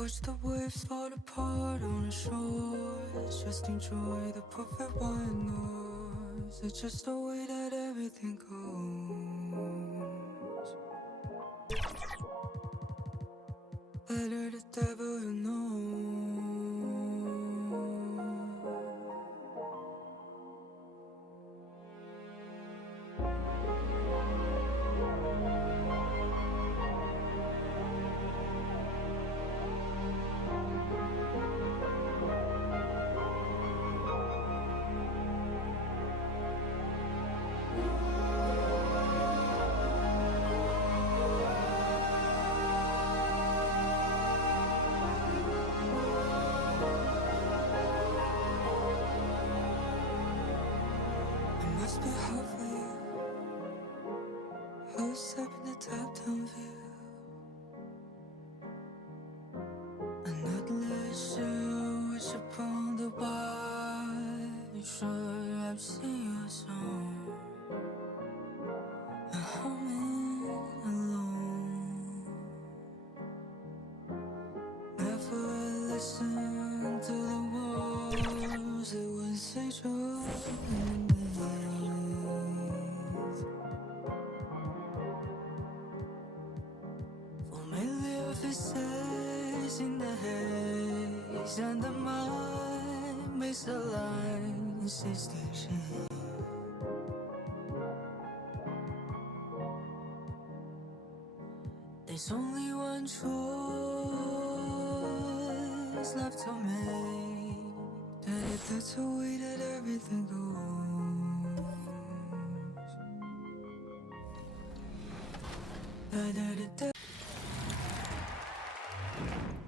Watch the waves fall apart on the shores. Just enjoy the perfect white noise. It's just the way that everything goes. Better the devil you know. Must be hard for you. Who's up in the top-down view? I'm not really sure which upon the bar. You sure I've seen your song. I'm humming alone. Never listen to the words that would say true. Faces in the haze, and the mind makes the lines distinction. There's only one choice left to make. That if that's the way that everything goes. Da-da-da-da.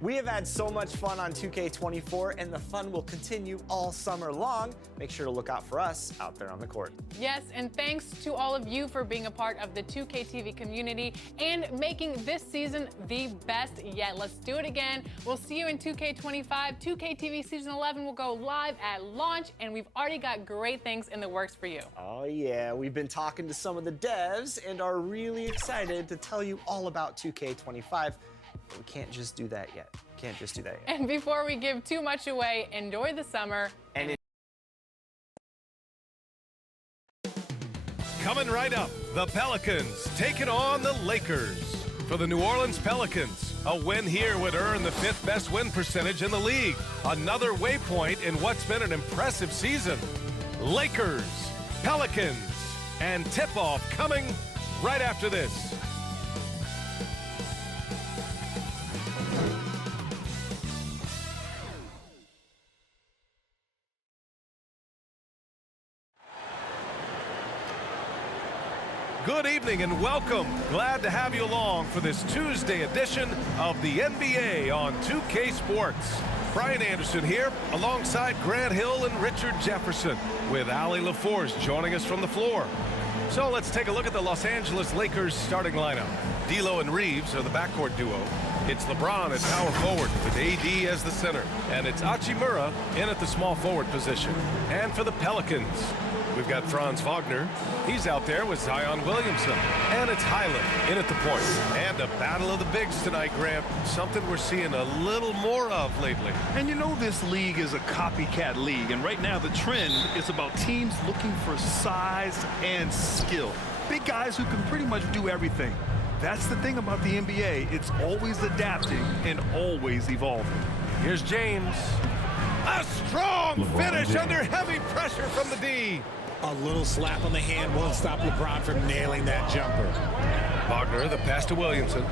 We have had so much fun on 2K24, and the fun will continue all summer long. Make sure to look out for us out there on the court. Yes, and thanks to all of you for being a part of the 2K TV community and making this season the best yet. Let's do it again. We'll see you in 2K25. 2K TV Season 11 will go live at launch, and we've already got great things in the works for you. Oh yeah, we've been talking to some of the devs and are really excited to tell you all about 2K25. But we can't just do that yet. Can't just do that yet. And before we give too much away, enjoy the summer. And coming right up, the Pelicans taking on the Lakers. For the New Orleans Pelicans, a win here would earn the 5th best win percentage in the league. Another waypoint in what's been an impressive season. Lakers, Pelicans, and tip-off coming right after this. Good evening and welcome. Glad to have you along for this Tuesday edition of the NBA on 2K Sports. Brian Anderson here alongside Grant Hill and Richard Jefferson with Allie LaForce joining us from the floor. So let's take a look at the Los Angeles Lakers starting lineup. D'Lo and Reeves are the backcourt duo. It's LeBron at power forward with AD as the center. And it's Hachimura in at the small forward position. And for the Pelicans, we've got Franz Wagner. He's out there with Zion Williamson. And it's Highland in at the point. And a battle of the bigs tonight, Grant. Something we're seeing a little more of lately. And you know this league is a copycat league. And right now the trend is about teams looking for size and skill. Big guys who can pretty much do everything. That's the thing about the NBA. It's always adapting and always evolving. Here's James. A strong finish under heavy pressure from the D. A little slap on the hand won't stop LeBron from nailing that jumper. Wagner, the pass to Williamson.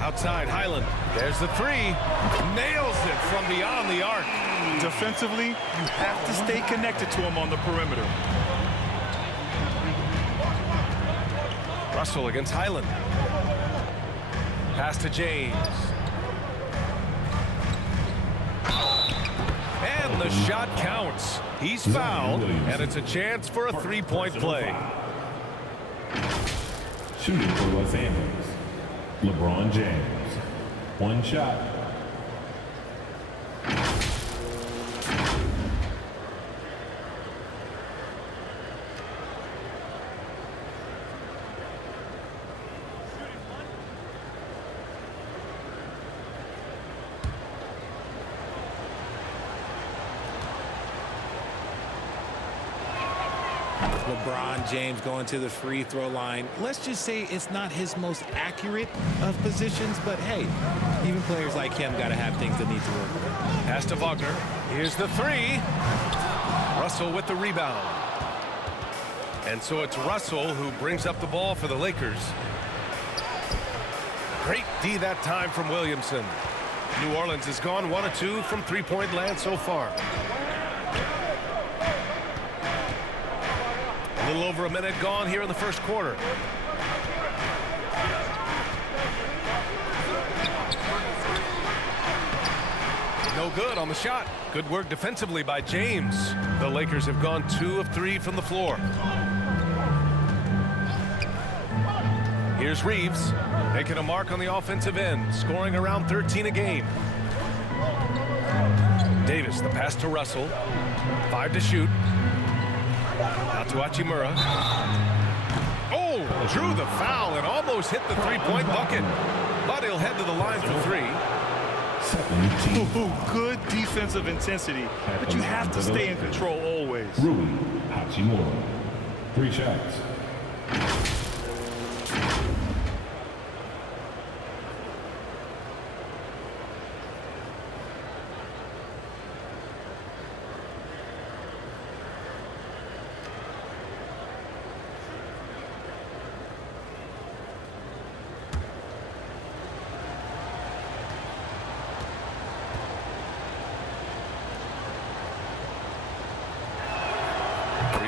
Outside, Highland. There's the three. Nails it from beyond the arc. Defensively, you have to stay connected to him on the perimeter. Russell against Highland. Pass to James. And the shot counts. He's fouled, and it's a chance for a three-point play. Shooting for Los Angeles, LeBron James. One shot. LeBron James going to the free throw line. Let's just say it's not his most accurate of positions, but hey, even players like him got to have things that need to work. Pass to Wagner. Here's the three. Russell with the rebound. And so it's Russell who brings up the ball for the Lakers. Great D that time from Williamson. New Orleans has gone 1 of 2 from three-point land so far. A little over a minute gone here in the first quarter. No good on the shot. Good work defensively by James. The Lakers have gone 2 of 3 from the floor. Here's Reeves making a mark on the offensive end, scoring around 13 a game. Davis, the pass to Russell. 5 to shoot. Out to Hachimura. Oh, drew the foul and almost hit the three-point bucket. But he'll head to the line for 3. Ooh, good defensive intensity, but you have to stay in control always. Rui Hachimura. 3 shots.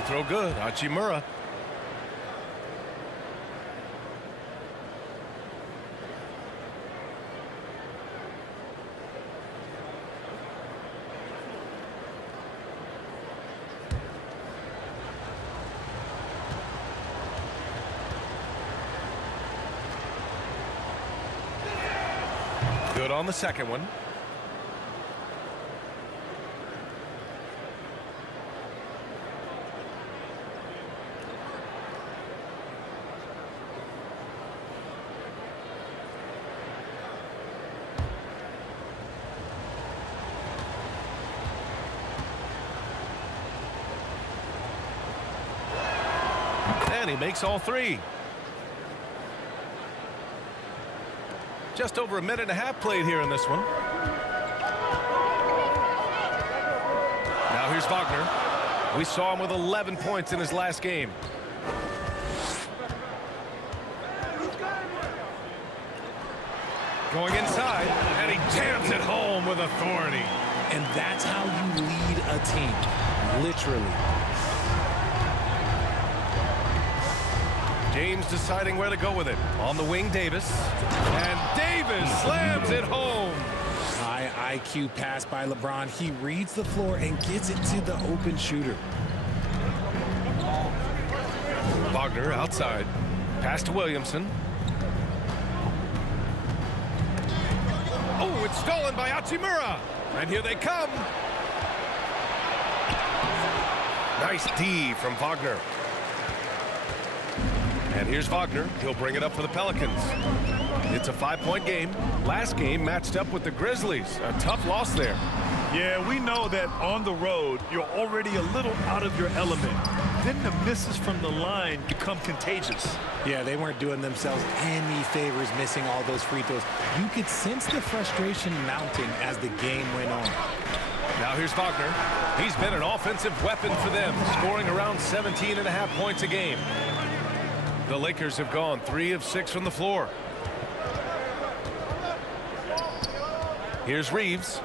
Throw good. Hachimura. Good on the second one. And he makes all 3. Just over a minute and a half played here in this one. Now here's Wagner. We saw him with 11 points in his last game. Going inside, and he jams it home with authority. And that's how you lead a team, literally. James deciding where to go with it. On the wing, Davis. And Davis slams it home. High IQ pass by LeBron. He reads the floor and gets it to the open shooter. Wagner outside. Pass to Williamson. Oh, it's stolen by Hachimura. And here they come. Nice D from Wagner. And here's Wagner. He'll bring it up for the Pelicans. It's a 5-point game. Last game matched up with the Grizzlies. A tough loss there. Yeah, we know that on the road, you're already a little out of your element. Then the misses from the line become contagious. Yeah, they weren't doing themselves any favors missing all those free throws. You could sense the frustration mounting as the game went on. Now here's Wagner. He's been an offensive weapon for them, scoring around 17.5 points a game. The Lakers have gone 3 of 6 from the floor. Here's Reeves.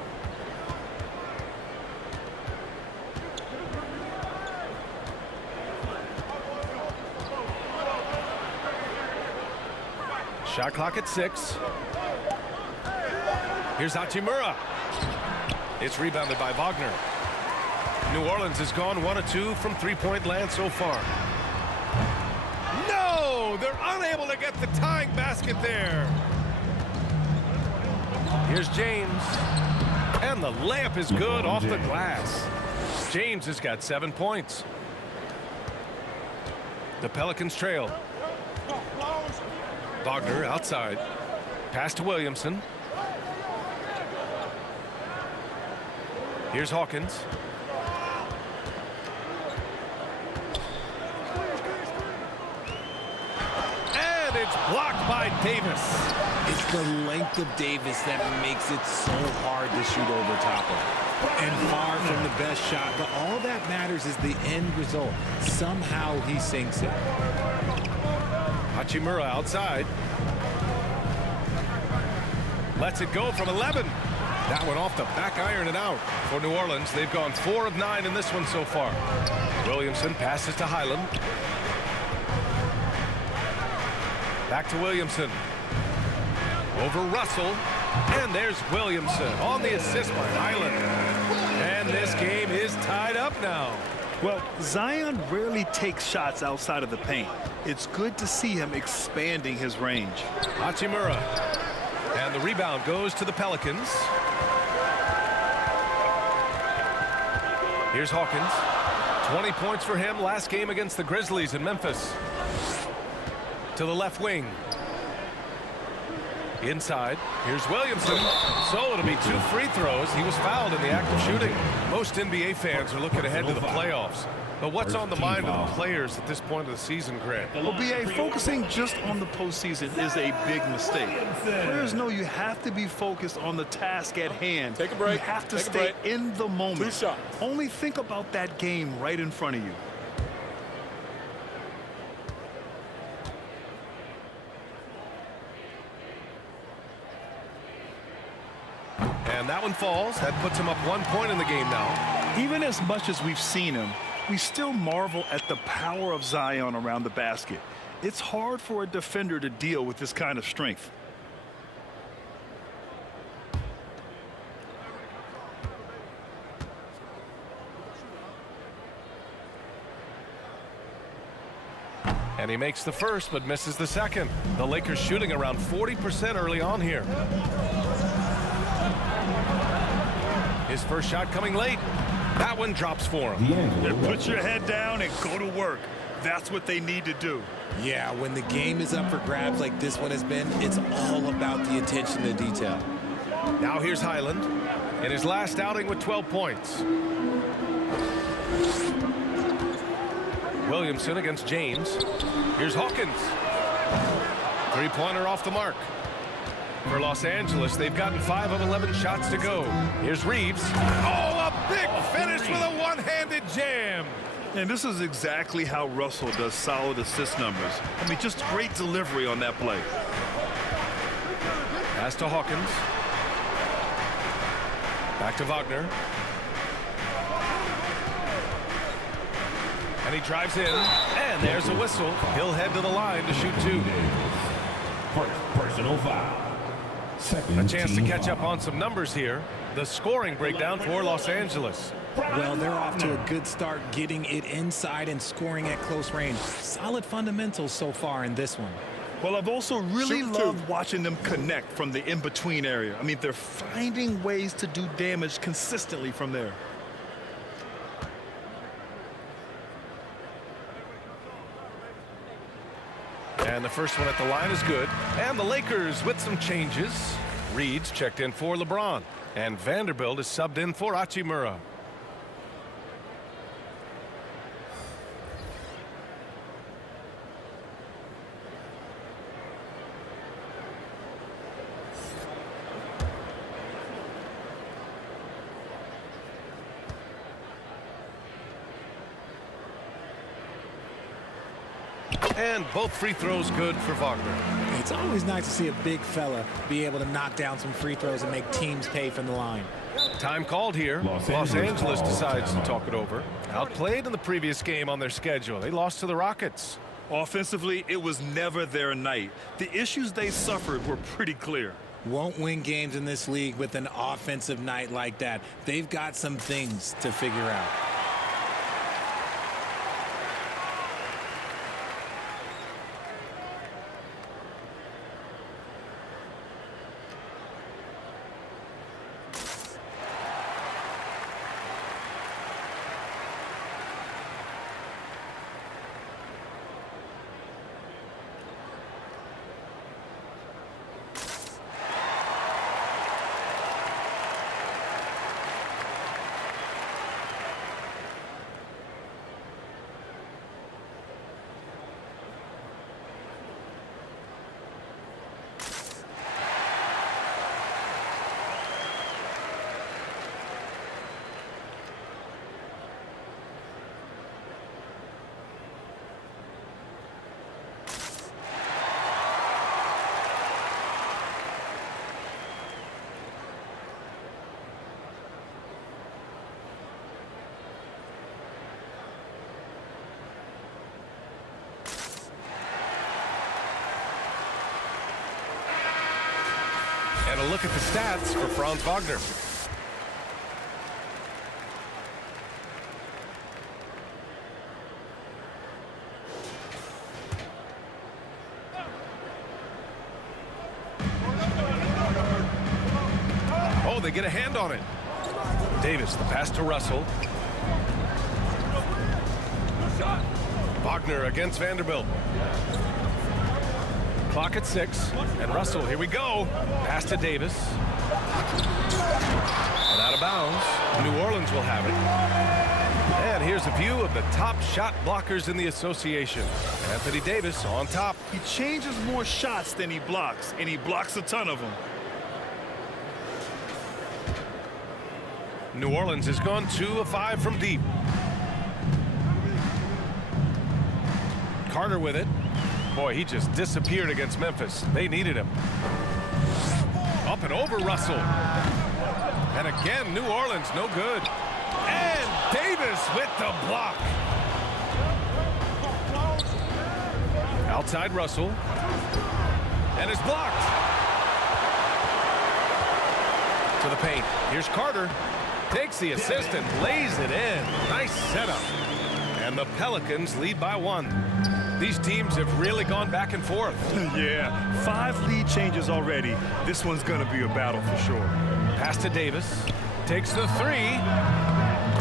Shot clock at 6. Here's Hachimura. It's rebounded by Wagner. New Orleans has gone 1 of 2 from three-point land so far. No! They're unable to get the tying basket there. Here's James. And the layup is good off the glass. James has got 7 points. The Pelicans trail. Wagner outside. Pass to Williamson. Here's Hawkins. It's blocked by Davis. It's the length of Davis that makes it so hard to shoot over top of. And far from the best shot, but all that matters is the end result. Somehow he sinks it. Hachimura outside. Lets it go from 11. That one off the back iron and out. For New Orleans, they've gone 4 of 9 in this one so far. Williamson passes to Highland. Back to Williamson. Over Russell. And there's Williamson on the assist by Highland. And this game is tied up now. Well, Zion rarely takes shots outside of the paint. It's good to see him expanding his range. Hachimura. And the rebound goes to the Pelicans. Here's Hawkins. 20 points for him last game against the Grizzlies in Memphis. To the left wing. Inside. Here's Williamson. So it'll be 2 free throws. He was fouled in the act of shooting. Most NBA fans are looking ahead to the playoffs. But what's on the mind of the players at this point of the season, Grant? Well, BA, focusing just on the postseason is a big mistake. Players know you have to be focused on the task at hand. Take a break. You have to Take a stay break. in the moment. 2 shots. Only think about that game right in front of you. And that one falls. That puts him up 1 point in the game now. Even as much as we've seen him, we still marvel at the power of Zion around the basket. It's hard for a defender to deal with this kind of strength. And he makes the first, but misses the second. The Lakers shooting around 40% early on here. His first shot coming late. That one drops for him. Put your head down and go to work. That's what they need to do. Yeah, when the game is up for grabs like this one has been, it's all about the attention to detail. Now here's Highland in his last outing with 12 points. Williamson against James. Here's Hawkins. Three-pointer off the mark. For Los Angeles, they've gotten 5 of 11 shots to go. Here's Reeves. Oh, a big finish with a one-handed jam. And this is exactly how Russell does solid assist numbers. I mean, just great delivery on that play. Pass to Hawkins. Back to Wagner. And he drives in. And there's a whistle. He'll head to the line to shoot 2. Personal foul. A chance to catch up on some numbers here. The scoring breakdown for Los Angeles. Well, they're off to a good start getting it inside and scoring at close range. Solid fundamentals so far in this one. Well, I've also really loved watching them connect from the in-between area. I mean, they're finding ways to do damage consistently from there. And the first one at the line is good. And the Lakers with some changes. Reed's checked in for LeBron. And Vanderbilt is subbed in for Hachimura. And both free throws good for Wagner. It's always nice to see a big fella be able to knock down some free throws and make teams pay from the line. Time called here. Los Los Angeles Angeles calls decides to timeout. talk it over. Outplayed in the previous game on their schedule. They lost to the Rockets. Offensively, it was never their night. The issues they suffered were pretty clear. Won't win games in this league with an offensive night like that. They've got some things to figure out. And a look at the stats for Franz Wagner. Oh, they get a hand on it. Davis, the pass to Russell. Wagner against Vanderbilt. Clock at 6. And Russell, here we go. Pass to Davis. And out of bounds. New Orleans will have it. And here's a view of the top shot blockers in the association. Anthony Davis on top. He changes more shots than he blocks, and he blocks a ton of them. New Orleans has gone 2 of 5 from deep. Carter with it. Boy, he just disappeared against Memphis. They needed him. Up and over Russell. And again, New Orleans, no good. And Davis with the block. Outside Russell. And it's blocked. To the paint. Here's Carter. Takes the assist and lays it in. Nice setup. And the Pelicans lead by 1. These teams have really gone back and forth. Yeah, 5 lead changes already. This one's going to be a battle for sure. Pass to Davis. Takes the 3.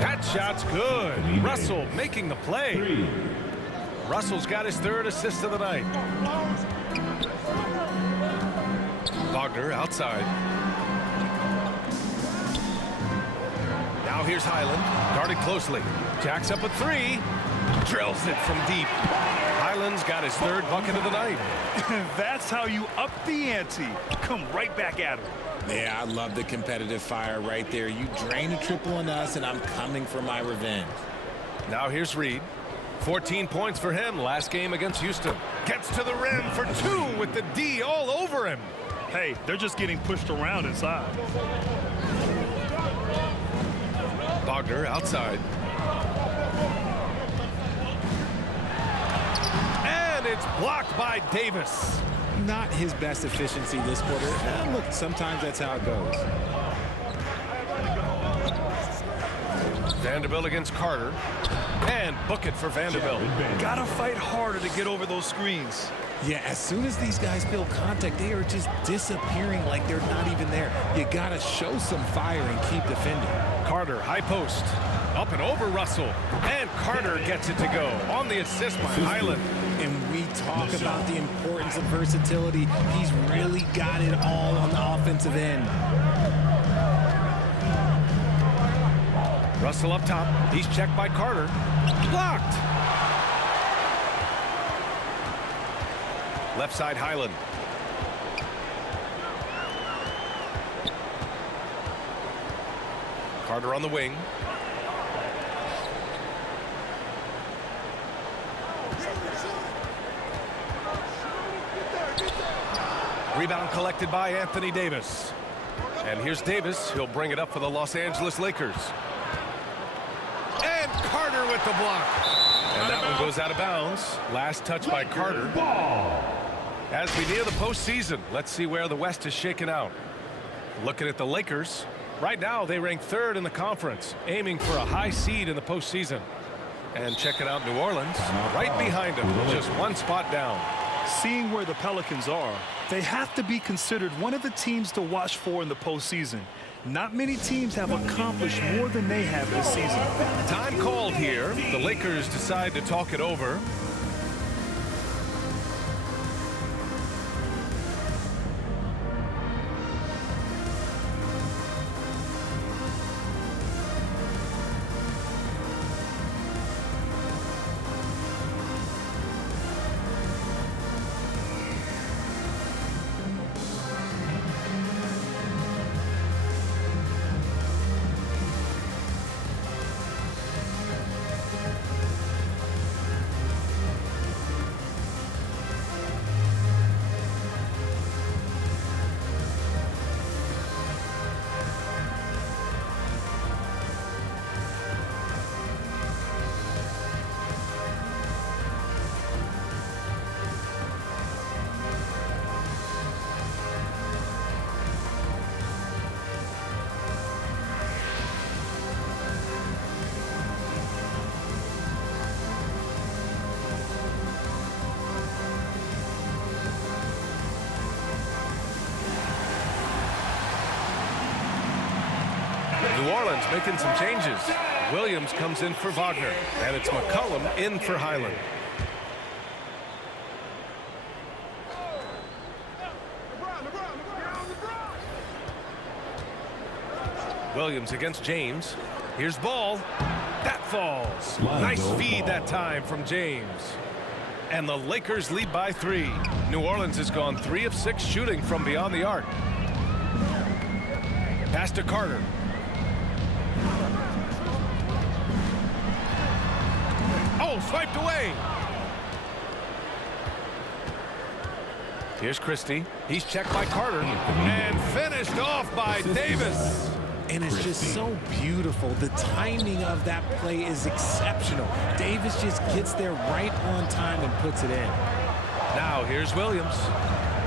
That shot's good. Russell making the play. Russell's got his 3rd assist of the night. Wagner outside. Now here's Highland. Guarded closely. Jacks up a 3. Drills it from deep. Highland's got his 3rd bucket of the night. That's how you up the ante. Come right back at him. Yeah, I love the competitive fire right there. You drain a triple on us, and I'm coming for my revenge. Now here's Reed. 14 points for him last game against Houston. Gets to the rim for 2 with the D all over him. Hey, they're just getting pushed around inside. Wagner outside. And it's blocked by Davis. Not his best efficiency this quarter. Look, sometimes that's how it goes. Vanderbilt against Carter. And book it for Vanderbilt. Gotta fight harder to get over those screens. Yeah, as soon as these guys feel contact, they are just disappearing like they're not even there. You gotta show some fire and keep defending. Carter, high post. Up and over Russell. And Carter gets it to go on the assist by Highland. And we talk about the importance of versatility. He's really got it all on the offensive end. Russell up top. He's checked by Carter. Blocked. Left side Highland. Carter on the wing. Rebound collected by Anthony Davis. And here's Davis. He'll bring it up for the Los Angeles Lakers. And Carter with the block. And that one goes out of bounds. Last touch by Carter. As we near the postseason, let's see where the West is shaken out. Looking at the Lakers. Right now, they rank 3rd in the conference, aiming for a high seed in the postseason. And checking out New Orleans, right behind them, just 1 spot down. Seeing where the Pelicans are, they have to be considered one of the teams to watch for in the postseason. Not many teams have accomplished more than they have this season. Time called here. The Lakers decide to talk it over. Orleans making some changes. Williams comes in for Wagner, and it's McCollum in for Highland. Williams against James. Here's ball. That falls. Nice feed that time from James. And the Lakers lead by 3. New Orleans has gone 3 of 6 shooting from beyond the arc. Pass to Carter. Oh, swiped away. Here's Christie. He's checked by Carter and finished off by Davis. And it's just so beautiful. The timing of that play is exceptional. Davis just gets there right on time and puts it in. Now here's Williams.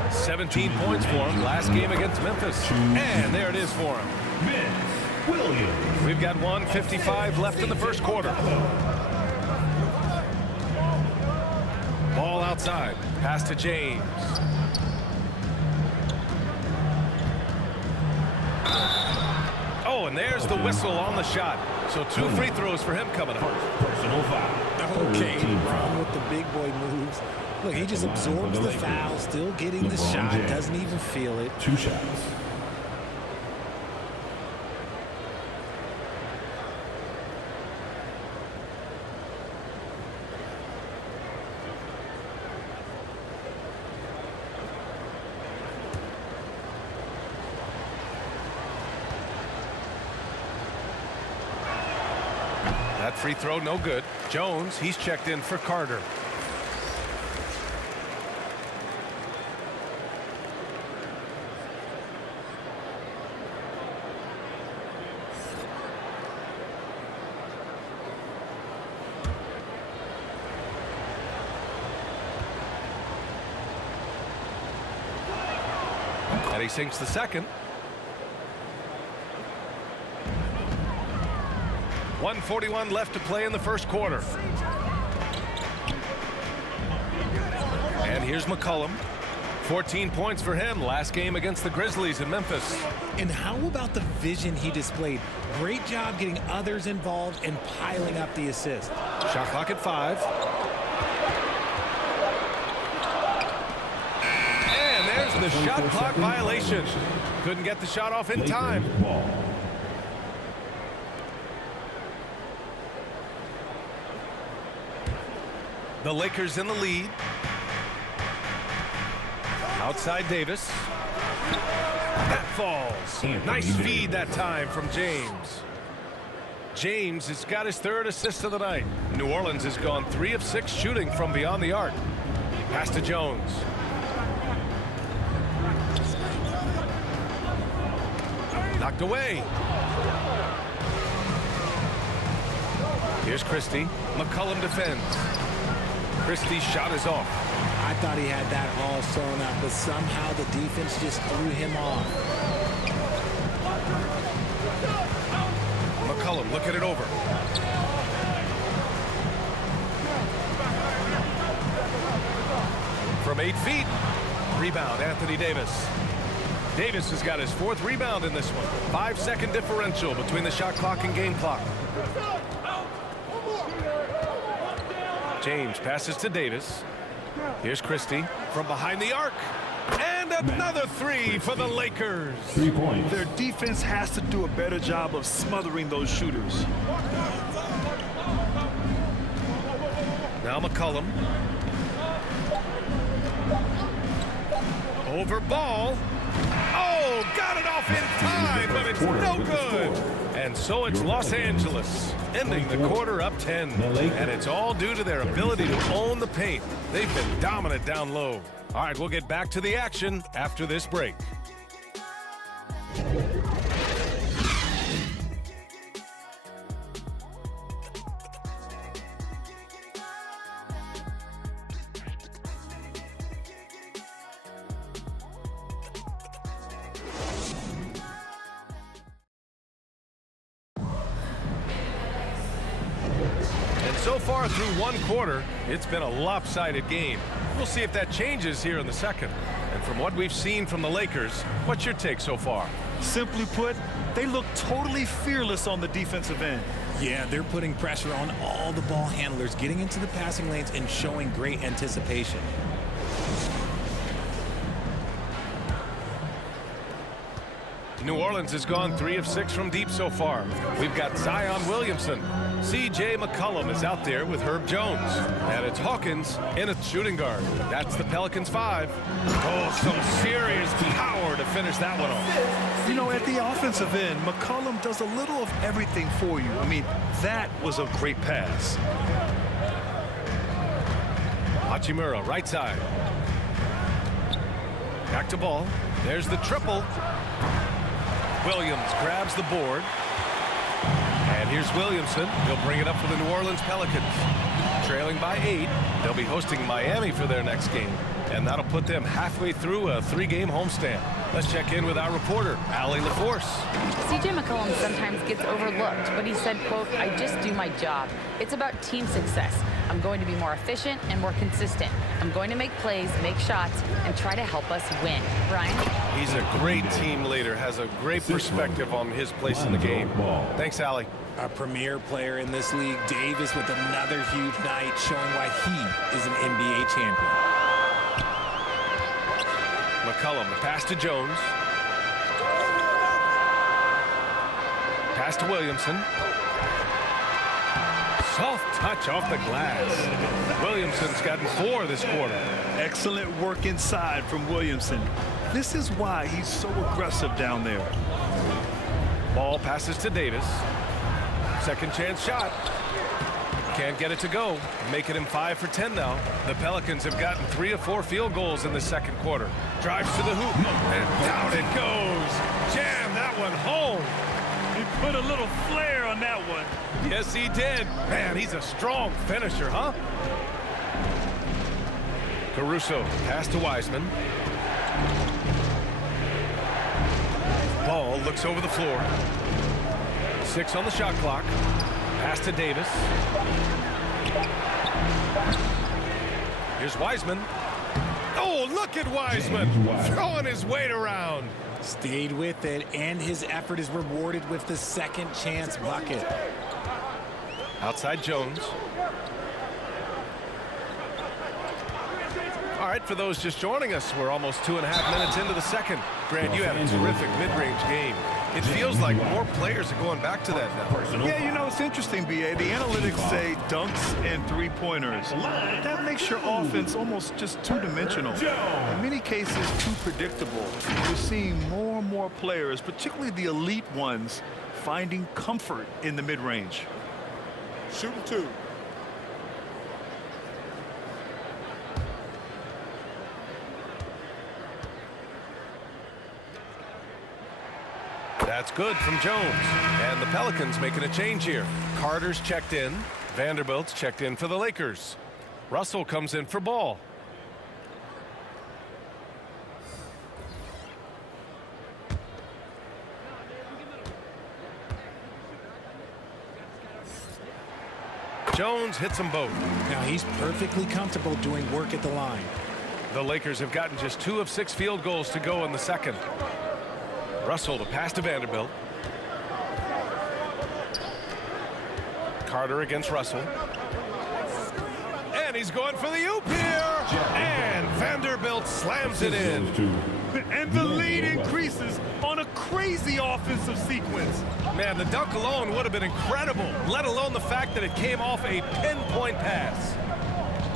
17 points for him last game against Memphis. And there it is for him. Williams. We've got 1:55 left in the first quarter. Ball outside. Pass to James. Oh, and there's the whistle on the shot. So 2 free throws for him coming up. Personal foul. Okay, wrong with the big boy moves. Look, he just absorbs the foul, still getting the shot, doesn't even feel it. 2 shots. That free throw, no good. Jones, he's checked in for Carter. And he sinks the second. 1:41 left to play in the first quarter. And here's McCollum. 14 points for him last game against the Grizzlies in Memphis. And how about the vision he displayed? Great job getting others involved and piling up the assist. Shot clock at 5. And there's the shot clock violation. Couldn't get the shot off in time. Ball. The Lakers in the lead. Outside Davis. That falls. Nice feed that time from James. James has got his 3rd assist of the night. New Orleans has gone 3 of 6 shooting from beyond the arc. Pass to Jones. Knocked away. Here's Christie. McCollum defends. Christie's shot is off. I thought he had that all sewn up, but somehow the defense just threw him off. McCollum looking it over. From 8 feet. Rebound, Anthony Davis. Davis has got his 4th rebound in this one. 5-second differential between the shot clock and game clock. James passes to Davis. Here's Christie from behind the arc. And another 3 for the Lakers. 3 points. Their defense has to do a better job of smothering those shooters. Now McCollum. Over ball. Oh, got it off in time, but it's no good. And so it's Los Angeles, ending the quarter up 10. And it's all due to their ability to own the paint. They've been dominant down low. All right, we'll get back to the action after this break. So far through 1 quarter, it's been a lopsided game. We'll see if that changes here in the second. And from what we've seen from the Lakers, what's your take so far? Simply put, they look totally fearless on the defensive end. Yeah, they're putting pressure on all the ball handlers, getting into the passing lanes and showing great anticipation. New Orleans has gone 3 of 6 from deep so far. We've got Zion Williamson. C.J. McCollum is out there with Herb Jones. And it's Hawkins in a shooting guard. That's the Pelicans 5. Oh, some serious power to finish that one off. You know, at the offensive end, McCollum does a little of everything for you. I mean, that was a great pass. Hachimura, right side. Back to ball. There's the triple. Williams grabs the board. And here's Williamson. He'll bring it up for the New Orleans Pelicans. Trailing by 8. They'll be hosting Miami for their next game. And that'll put them halfway through a 3-game homestand. Let's check in with our reporter, Allie LaForce. C.J. McCollum sometimes gets overlooked, but he said, quote, "I just do my job. It's about team success. I'm going to be more efficient and more consistent. I'm going to make plays, make shots, and try to help us win." Ryan? He's a great team leader, has a great perspective on his place in the game. Thanks, Allie. A premier player in this league, Davis, with another huge night, showing why he is an NBA champion. McCollum, the pass to Jones. Pass to Williamson. Soft touch off the glass. Williamson's gotten 4 this quarter. Excellent work inside from Williamson. This is why he's so aggressive down there. Ball passes to Davis. Second chance shot. Can't get it to go. Making him 5 for 10 now. The Pelicans have gotten 3 of 4 field goals in the second quarter. Drives to the hoop. And down it goes. Jam that one home. He put a little flair on that one. Yes, he did. Man, he's a strong finisher, huh? Caruso, pass to Wiseman. Ball looks over the floor. 6 on the shot clock. Pass to Davis. Here's Wiseman. Oh, look at Wiseman throwing his weight around. Stayed with it, and his effort is rewarded with the second chance bucket. Outside Jones. All right, for those just joining us, we're almost 2.5 minutes into the second. Grant, you had a terrific mid-range game. It feels like more players are going back to that now. Yeah, you know, it's interesting, B.A. The analytics say dunks and three-pointers. That makes your offense almost just two-dimensional. In many cases, too predictable. We're seeing more and more players, particularly the elite ones, finding comfort in the mid-range. Shooting 2. That's good from Jones. And the Pelicans making a change here. Carter's checked in. Vanderbilt's checked in for the Lakers. Russell comes in for Ball. Jones hits them both. Now he's perfectly comfortable doing work at the line. The Lakers have gotten just 2 of 6 field goals to go in the second. Russell to pass to Vanderbilt. Carter against Russell. And he's going for the oop here. And Vanderbilt slams it in. And the lead increases on a crazy offensive sequence. Man, the dunk alone would have been incredible, let alone the fact that it came off a pinpoint pass.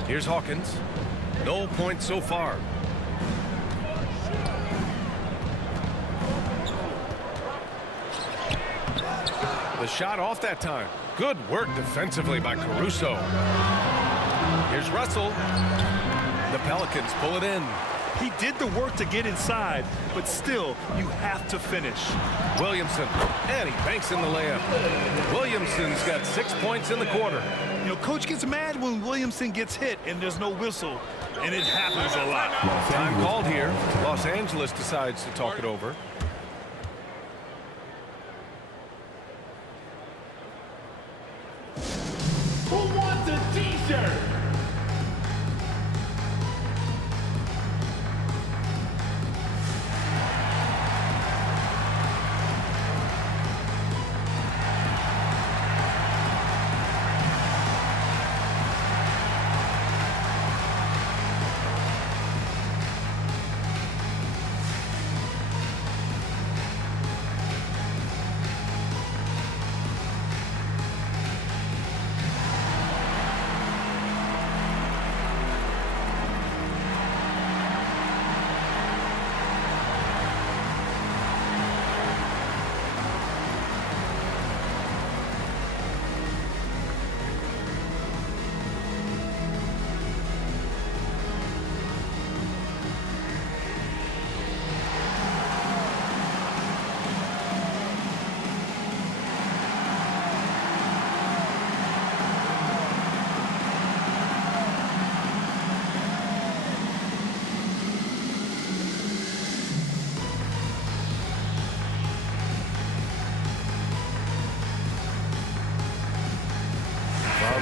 Here's Hawkins. No points so far. The shot off that time. Good work defensively by Caruso. Here's Russell. The Pelicans pull it in. He did the work to get inside, but still, you have to finish. Williamson, and he banks in the layup. Williamson's got 6 points in the quarter. You know, coach gets mad when Williamson gets hit and there's no whistle, and it happens a lot. Time called here. Los Angeles decides to talk it over. Who wants a t-shirt?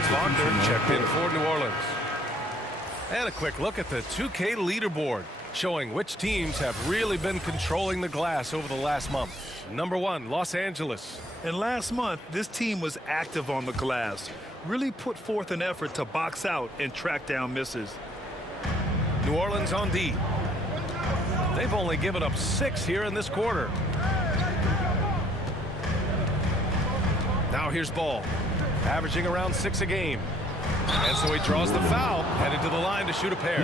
Franz Wagner checked in for New Orleans. And a quick look at the 2K leaderboard, showing which teams have really been controlling the glass over the last month. Number 1, Los Angeles. And last month, this team was active on the glass, really put forth an effort to box out and track down misses. New Orleans on D. They've only given up 6 here in this quarter. Now here's Ball, averaging around 6 a game. And so he draws the foul, headed to the line to shoot a pair.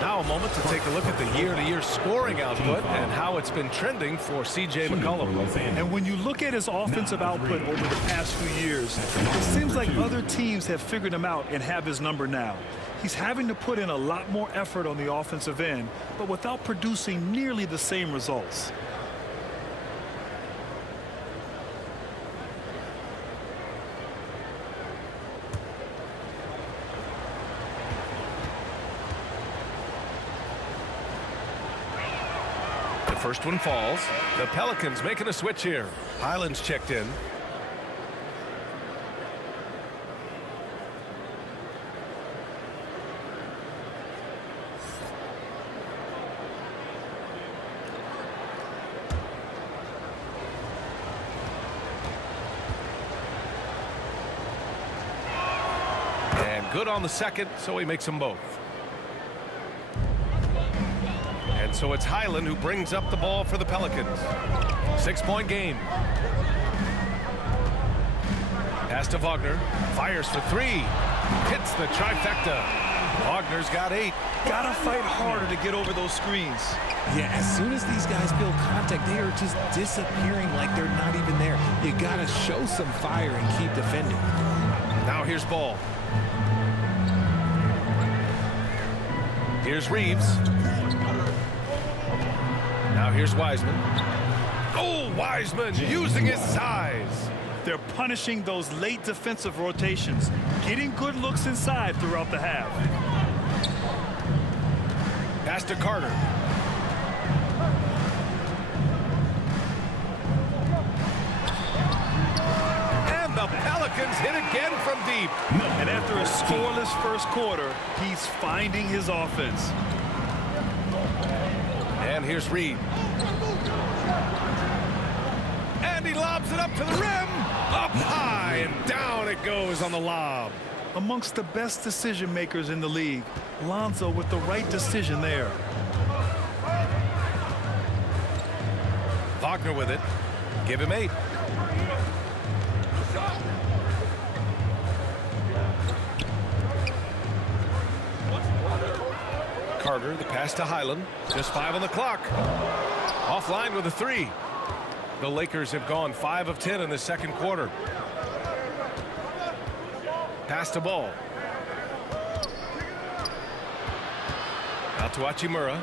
Now a moment to take a look at the year-to-year scoring output and how it's been trending for C.J. McCollum. And when you look at his offensive output over the past few years, it seems like other teams have figured him out and have his number now. He's having to put in a lot more effort on the offensive end, but without producing nearly the same results. First one falls. The Pelicans making a switch here. Highlands checked in. And good on the second, so he makes them both. And so it's Highland who brings up the ball for the Pelicans. 6-point game. Pass to Wagner. Fires for 3. Hits the trifecta. Wagner's got 8. Gotta fight harder to get over those screens. Yeah, as soon as these guys build contact, they are just disappearing like they're not even there. You gotta show some fire and keep defending. Now here's Ball. Here's Reeves. Now here's Wiseman. Oh, Wiseman using his size. They're punishing those late defensive rotations, getting good looks inside throughout the half. Pass to Carter. And the Pelicans hit again from deep. And after a scoreless first quarter, he's finding his offense. And here's Reed. And he lobs it up to the rim. Up high and down it goes on the lob. Amongst the best decision makers in the league, Lonzo with the right decision there. Wagner with it. Give him 8. Carter, the pass to Highland. Just 5 on the clock. Offline with a 3. The Lakers have gone 5 of 10 in the second quarter. Pass to Ball. Out to Hachimura.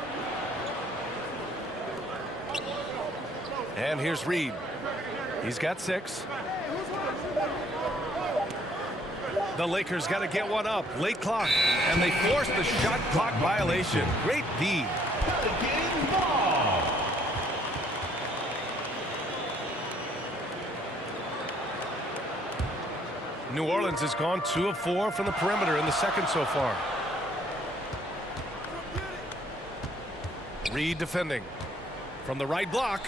And here's Reed. He's got 6. The Lakers got to get one up. Late clock. And they force the shot clock violation. Great D. New Orleans has gone 2 of 4 from the perimeter in the second so far. Reed defending. From the right block.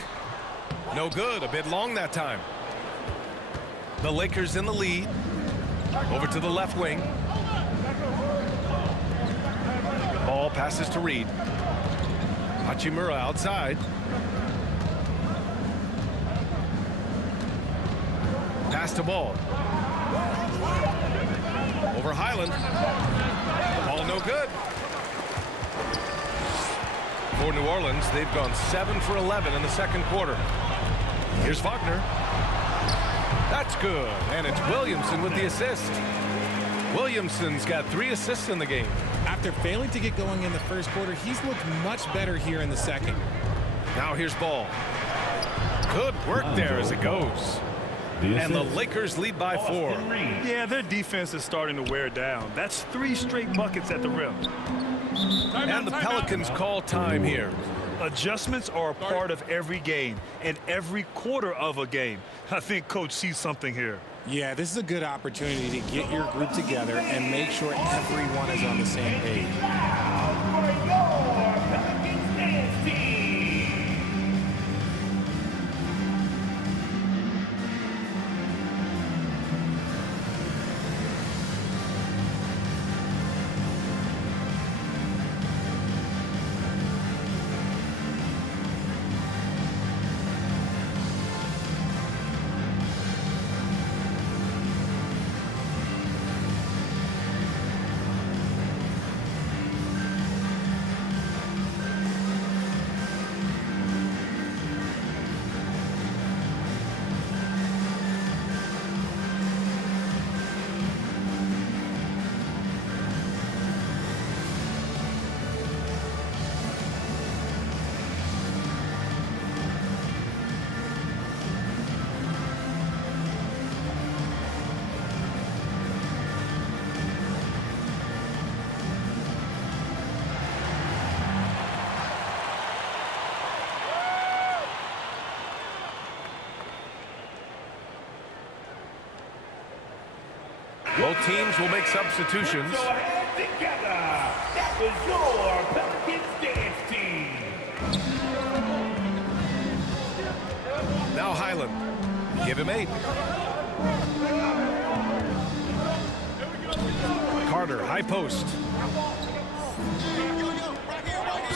No good. A bit long that time. The Lakers in the lead. Over to the left wing. Ball passes to Reed. Hachimura outside. Pass to Ball. Over Highland. Ball no good. For New Orleans, they've gone 7 for 11 in the second quarter. Here's Wagner. That's good. And it's Williamson with the assist. Williamson's got 3 assists in the game. After failing to get going in the first quarter, he's looked much better here in the second. Now here's Ball. Good work there as it goes. And the Lakers lead by 4. Yeah, their defense is starting to wear down. That's 3 straight buckets at the rim. And the Pelicans call time here. Adjustments are a part of every game and every quarter of a game. I think Coach sees something here. Yeah, this is a good opportunity to get your group together and make sure everyone is on the same page. Both teams will make substitutions. Put your hands together. That was your Pelicans dance team. Now Highland. Give him 8. Carter, high post.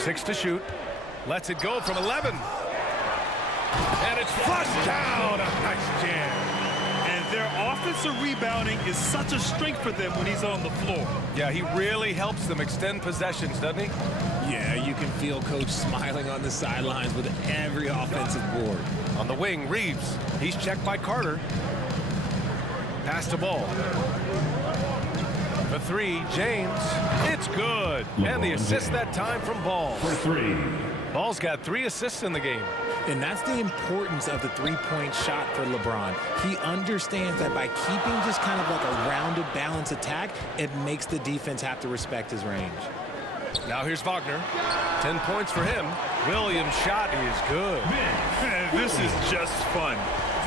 6 to shoot. Lets it go from 11. And it's flushed down. A nice jam. Their offensive rebounding is such a strength for them when he's on the floor. Yeah, he really helps them extend possessions, doesn't he? Yeah, you can feel Coach smiling on the sidelines with every offensive board. On the wing, Reeves. He's checked by Carter. Pass to Ball. The 3, James. It's good. And the assist that time from Ball. For 3. Ball's got 3 assists in the game. And that's the importance of the three-point shot for LeBron. He understands that by keeping just kind of like a rounded, balanced attack, it makes the defense have to respect his range. Now here's Wagner. 10 points for him. Williams' shot is good. This is just fun.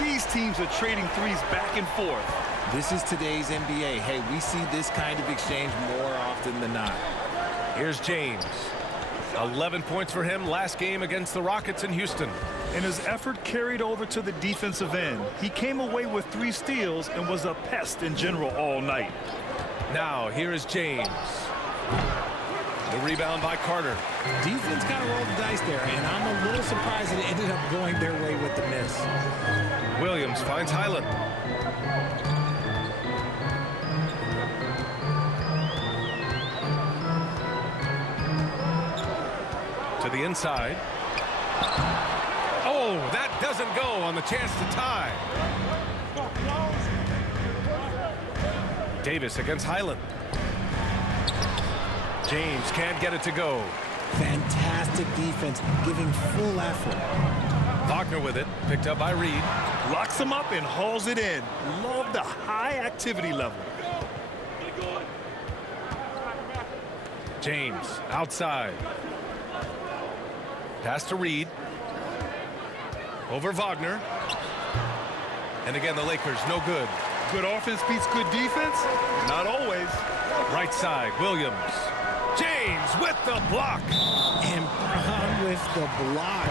These teams are trading threes back and forth. This is today's NBA. Hey, we see this kind of exchange more often than not. Here's James. 11 points for him last game against the Rockets in Houston. And his effort carried over to the defensive end. He came away with 3 steals and was a pest in general all night. Now here is James. The rebound by Carter. Defense kind of rolled the dice there, and I'm a little surprised that it ended up going their way with the miss. Williams finds Highland. To the inside. Oh, that doesn't go on the chance to tie. Davis against Highland. James can't get it to go. Fantastic defense, giving full effort. Wagner with it, picked up by Reed. Locks him up and hauls it in. Love the high activity level. James outside. Pass to Reed. Over Wagner. And again, the Lakers, no good. Good offense beats good defense? Not always. Right side, Williams. James with the block. And Brown with the block.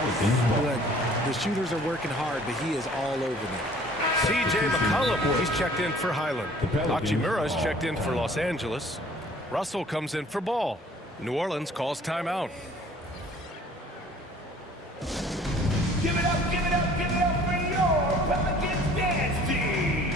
Look, the shooters are working hard, but he is all over them. C.J. McCollum, he's checked in for Highland. Hachimura's checked in for Los Angeles. Russell comes in for Ball. New Orleans calls timeout. Give it up, give it up, give it up for your Pelicans dance team.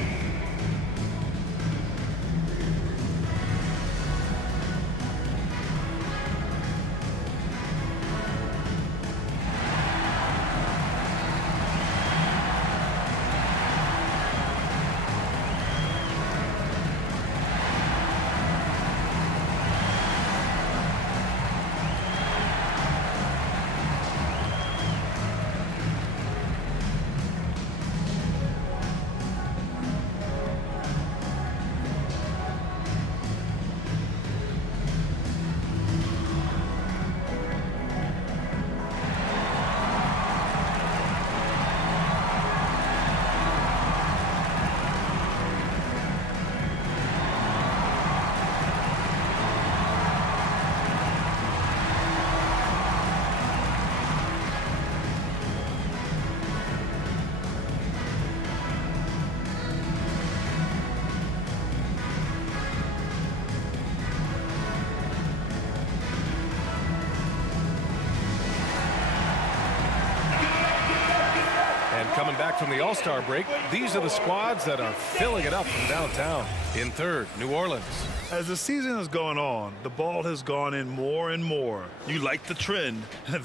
coming back from the All-Star break. These are the squads that are filling it up from downtown. In third, New Orleans. As the season has gone on, the ball has gone in more and more. You like the trend.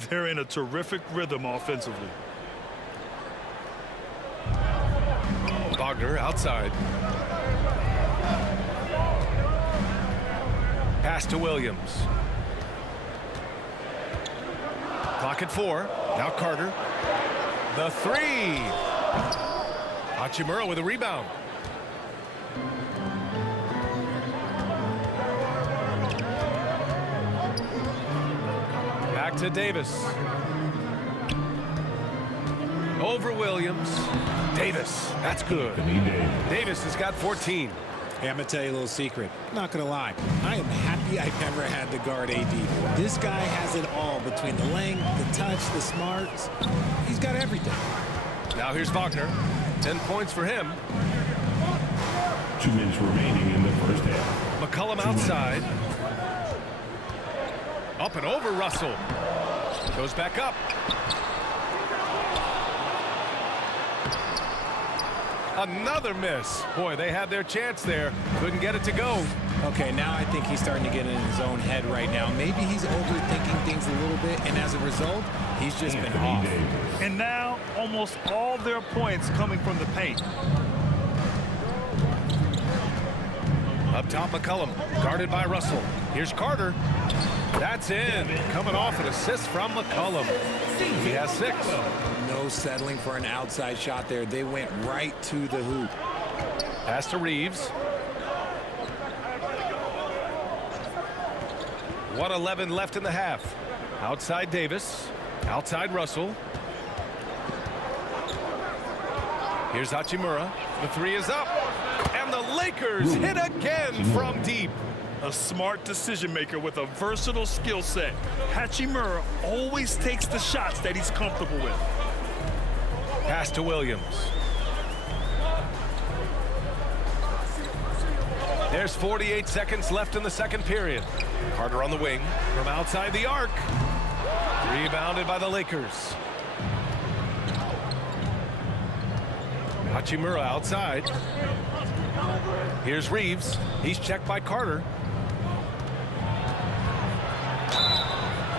They're in a terrific rhythm offensively. Wagner outside. Pass to Williams. Clock at 4. Now Carter. The 3. Hachimura with a rebound. Back to Davis. Over Williams. Davis. That's good. Davis has got 14. Hey, I'm going to tell you a little secret. Not going to lie. I am happy I never had to guard AD. This guy has it all between the length, the touch, the smarts. He's got everything. Now here's Wagner. 10 points for him. 2 minutes remaining in the first half. McCollum outside. Up and over Russell. Goes back up. Another miss. Boy, they had their chance there. Couldn't get it to go. Okay, now I think he's starting to get in his own head right now. Maybe he's overthinking things a little bit, and as a result, he's just been off. And now, almost all their points coming from the paint. Up top, McCollum, guarded by Russell. Here's Carter. That's in. Coming off an assist from McCollum. He has 6. No settling for an outside shot there. They went right to the hoop. Pass to Reeves. 1:11 left in the half. Outside Davis. Outside Russell. Here's Hachimura. The 3 is up. And the Lakers hit again from deep. A smart decision maker with a versatile skill set. Hachimura always takes the shots that he's comfortable with. Pass to Williams. There's 48 seconds left in the second period. Carter on the wing from outside the arc. Rebounded by the Lakers. Hachimura outside. Here's Reeves. He's checked by Carter.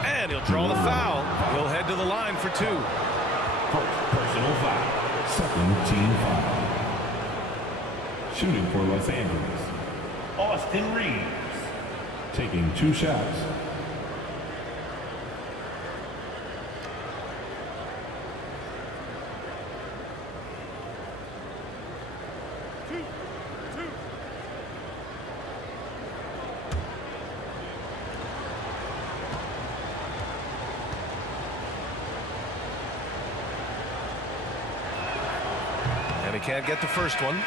And he'll draw the foul. He'll head to the line for 2. Personal foul. Second team foul. Shooting for Los Angeles. Austin Reeves. Taking 2 shots. And he can't get the first one.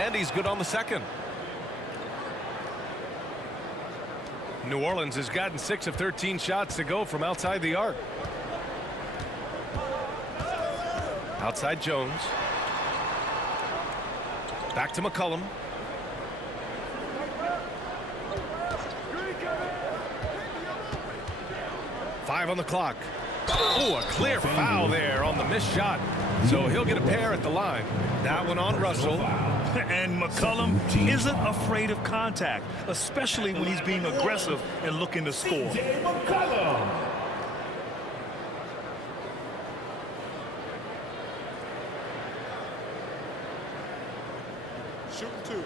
And he's good on the second. New Orleans has gotten 6 of 13 shots to go from outside the arc. Outside Jones. Back to McCollum. Five on the clock. Oh, a clear foul there on the missed shot. So he'll get a pair at the line. That one on Russell. And McCollum isn't afraid of contact, especially when he's being aggressive and looking to score. Shooting 2.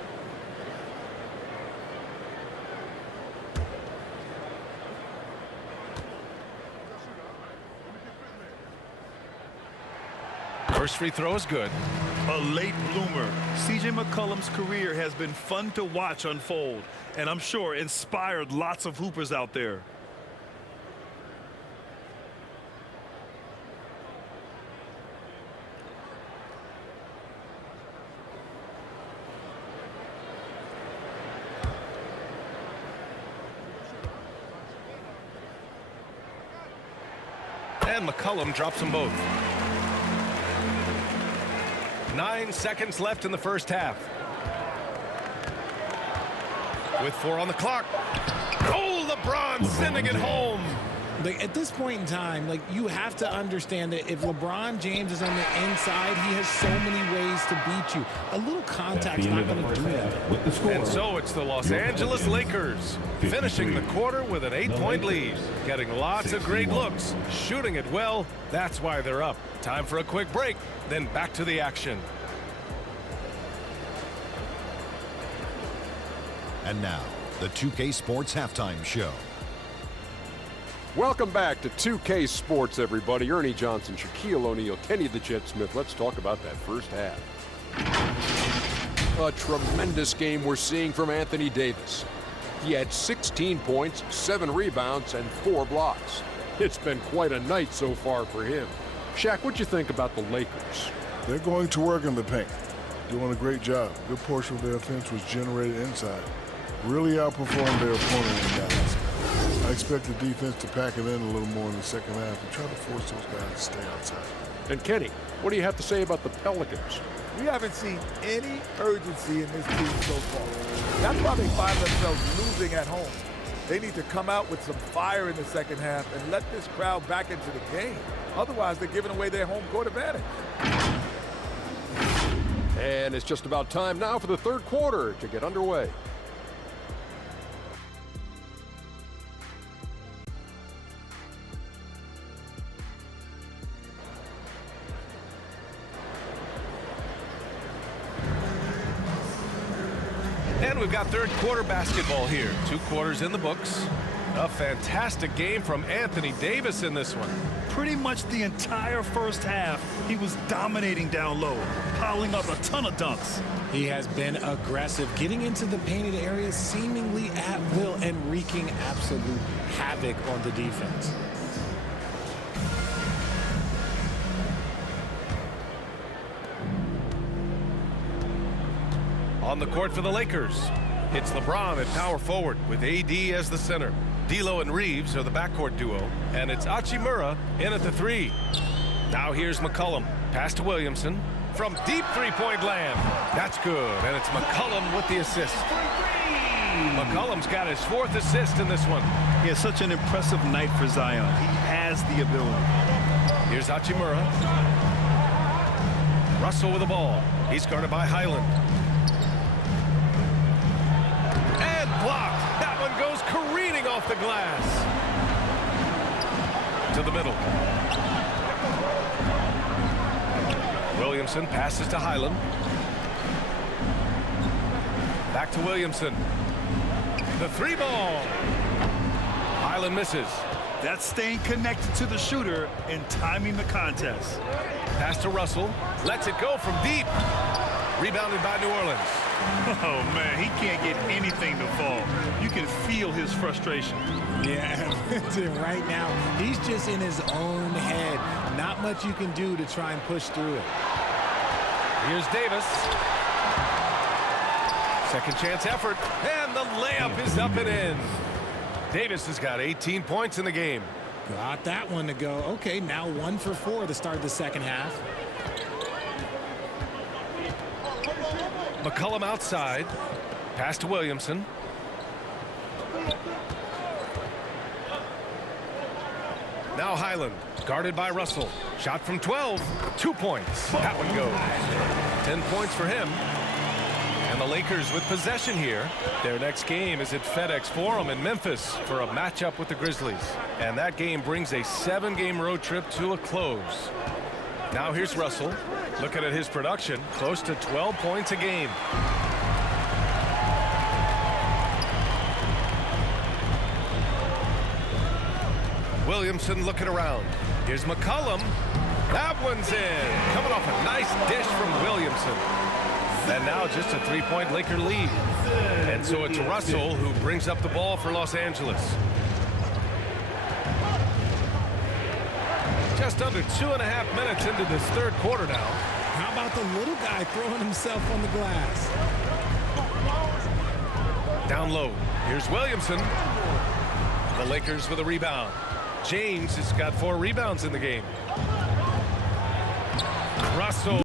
First free throw is good. A late bloomer. C.J. McCollum's career has been fun to watch unfold, and I'm sure inspired lots of hoopers out there. And McCollum drops them both. 9 seconds left in the first half. With 4 on the clock. Oh, LeBron sending it home. Like, at this point in time, like, you have to understand that if LeBron James is on the inside, he has so many ways to beat you. A little contact's not going to do that. And so it's the Los Angeles Lakers finishing the quarter with an 8-point lead, getting lots of great looks, shooting it well. That's why they're up. Time for a quick break, then back to the action. And now, the 2K Sports Halftime Show. Welcome back to 2K Sports, everybody. Ernie Johnson, Shaquille O'Neal, Kenny the Jet Smith. Let's talk about that first half. A tremendous game we're seeing from Anthony Davis. He had 16 points, 7 rebounds, and 4 blocks. It's been quite a night so far for him. Shaq, what'd you think about the Lakers? They're going to work in the paint. Doing a great job. Good portion of their offense was generated inside. Really outperformed their opponent in Dallas. I expect the defense to pack it in a little more in the second half and try to force those guys to stay outside. And Kenny, what do you have to say about the Pelicans? We haven't seen any urgency in this team so far. That's why they find themselves losing at home. They need to come out with some fire in the second half and let this crowd back into the game. Otherwise, they're giving away their home court advantage. And it's just about time now for the third quarter to get underway. And we've got third quarter basketball here. 2 quarters in the books. A fantastic game from Anthony Davis in this one. Pretty much the entire first half, he was dominating down low, piling up a ton of dunks. He has been aggressive, getting into the painted areas seemingly at will and wreaking absolute havoc on the defense. On the court for the Lakers, it's LeBron at power forward with AD as the center. D'Lo and Reeves are the backcourt duo, and it's Hachimura in at the 3. Now here's McCollum. Pass to Williamson from deep three-point land. That's good, and it's McCollum with the assist. McCollum's got his 4th assist in this one. He has such an impressive night for Zion. He has the ability. Here's Hachimura. Russell with the ball. He's guarded by Highland. And blocked. That one goes careening off the glass. To the middle. Williamson passes to Highland. Back to Williamson. The 3 ball. Highland misses. That's staying connected to the shooter and timing the contest. Pass to Russell. Lets it go from deep. Rebounded by New Orleans. Oh, man, he can't get anything to fall. You can feel his frustration. Yeah, right now, he's just in his own head. Not much you can do to try and push through it. Here's Davis. Second chance effort, and the layup is up and in. Davis has got 18 points in the game. Got that one to go. Okay, now 1 for 4 to start the second half. McCollum outside. Pass to Williamson. Now Highland, guarded by Russell. Shot from 12. 2 points. That one goes. 10 points for him. And the Lakers with possession here. Their next game is at FedEx Forum in Memphis for a matchup with the Grizzlies. And that game brings a 7-game road trip to a close. Now here's Russell. Looking at his production, close to 12 points a game. Williamson looking around. Here's McCollum. That one's in. Coming off a nice dish from Williamson. And now just a 3-point Laker lead. And so it's Russell who brings up the ball for Los Angeles. Just under 2.5 minutes into this third quarter now. How about the little guy throwing himself on the glass? Down low. Here's Williamson. The Lakers with a rebound. James has got 4 rebounds in the game. Russell